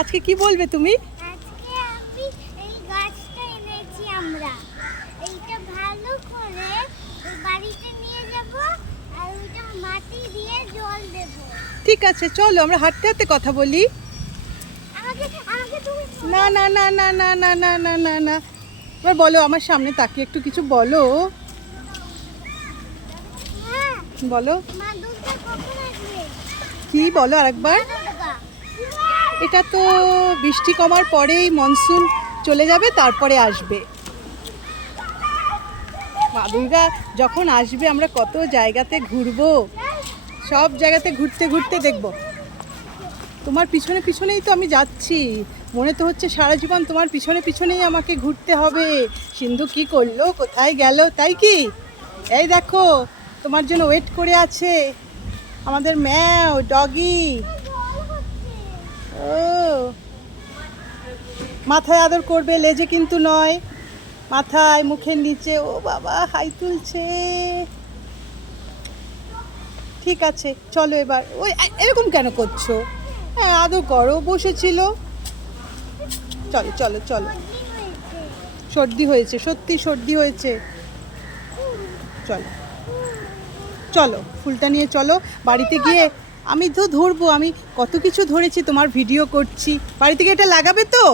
আজকে কি বলবে তুমি? আজকে আমি এই গাছটা এনেছি আমরা। এইটা ভালো করে বাড়িতে নিয়ে যাব আর ওটা মাটি দিয়ে জল দেব। ঠিক আছে, চলো আমরা হাঁটতে হাঁটতে কথা বলি। আমাকে আমাকে তুমি না না না না না না না না না না, এবার বলো, আমার সামনে তাকিয়ে একটু কিছু বলো। হ্যাঁ, বলো মা দুর্গা কখন আসবে? কি বলো আরেকবার। মা দুর্গা। এটা তো বৃষ্টি কমার পরেই মনসুন চলে যাবে, তারপরে আসবে মা দুর্গা। যখন আসবে আমরা কত জায়গাতে ঘুরবো, সব জায়গাতে ঘুরতে ঘুরতে দেখবো। তোমার পিছনে পিছনেই তো আমি যাচ্ছি, মনে তো হচ্ছে সারা জীবন তোমার পিছনে পিছনেই আমাকে ঘুরতে হবে। সিন্ধু কি করলো, কোথায় গেল, তাই কি? এই দেখো, তোমার জন্য ওয়েট করে আছে আমাদের ম্যাও ডগি। ও মাথায় আদর করবে, লেজে কিন্তু নয়, মাথায় মুখের নিচে। ও বাবা হাই তুলছে। ঠিক আছে চলো এবার। ওই এরকম কেন করছো? হ্যাঁ আদর করো, বসেছিল। চলো চলো চলো। সর্দি হয়েছে, সত্যি সর্দি হয়েছে। চলো চলো, ফুলটা নিয়ে চলো বাড়িতে গিয়ে। আমি তো ধরবো, আমি কত কিছু ধরেছি, তোমার ভিডিও করছি। বাড়িতে গিয়ে এটা লাগাবে তো?